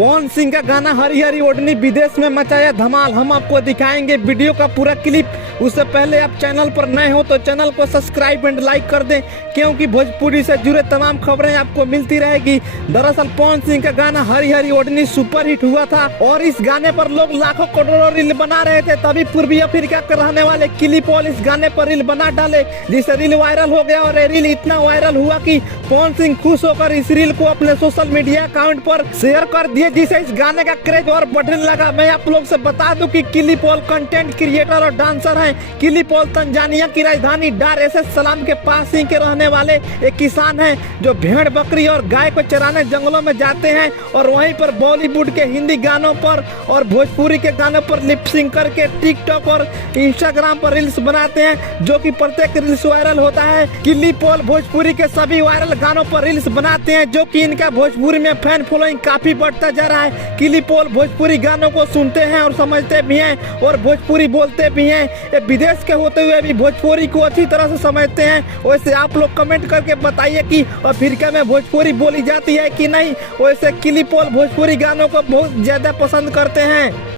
पवन सिंह का गाना हरी हरी ओढ़नी विदेश में मचाया धमाल। हम आपको दिखाएंगे वीडियो का पूरा क्लिप। उससे पहले आप चैनल पर नए हो तो चैनल को सब्सक्राइब एंड लाइक कर दें, क्योंकि भोजपुरी से जुड़े तमाम खबरें आपको मिलती रहेगी। दरअसल पवन सिंह का गाना हरी हरी ओढ़नी सुपर हिट हुआ था और इस गाने पर लोग लाखों करोड़ों रील बना रहे थे। तभी पूर्वी अफ्रीका के रहने वाले किली पॉल इस गाने पर रील बना डाले, जिससे रील वायरल हो गया और ये रील इतना वायरल हुआ कि पवन सिंह खुश होकर इस रील को अपने सोशल मीडिया अकाउंट पर शेयर कर दिए, जिससे इस गाने का क्रेज और बढ़ने लगा। मैं आप लोग से बता दूं कि किली पॉल कंटेंट क्रिएटर और डांसर हैं। किली पॉल तंजानिया की राजधानी डार एस सलाम के पास ही के रहने वाले एक किसान हैं, जो भेड़ बकरी और गाय को चराने जंगलों में जाते हैं और वहीं पर बॉलीवुड के हिंदी गानों पर और भोजपुरी के गानों पर लिपसिंग करके टिकटॉक और इंस्टाग्राम पर रील्स बनाते हैं, जो कि प्रत्येक रील्स वायरल होता है। किली पॉल भोजपुरी के सभी वायरल गानों पर रील्स बनाते हैं, जो कि इनका भोजपुरी में फैन फॉलोइंग काफी बढ़ता जा रहा है। किली पॉल भोजपुरी गानों को सुनते हैं और समझते भी हैं और भोजपुरी बोलते भी हैं। ये विदेश के होते हुए भी भोजपुरी को अच्छी तरह से समझते हैं। वैसे आप लोग कमेंट करके बताइए कि अफ्रीका में भोजपुरी बोली जाती है कि नहीं। वैसे किली पॉल भोजपुरी गानों को बहुत ज्यादा पसंद करते हैं।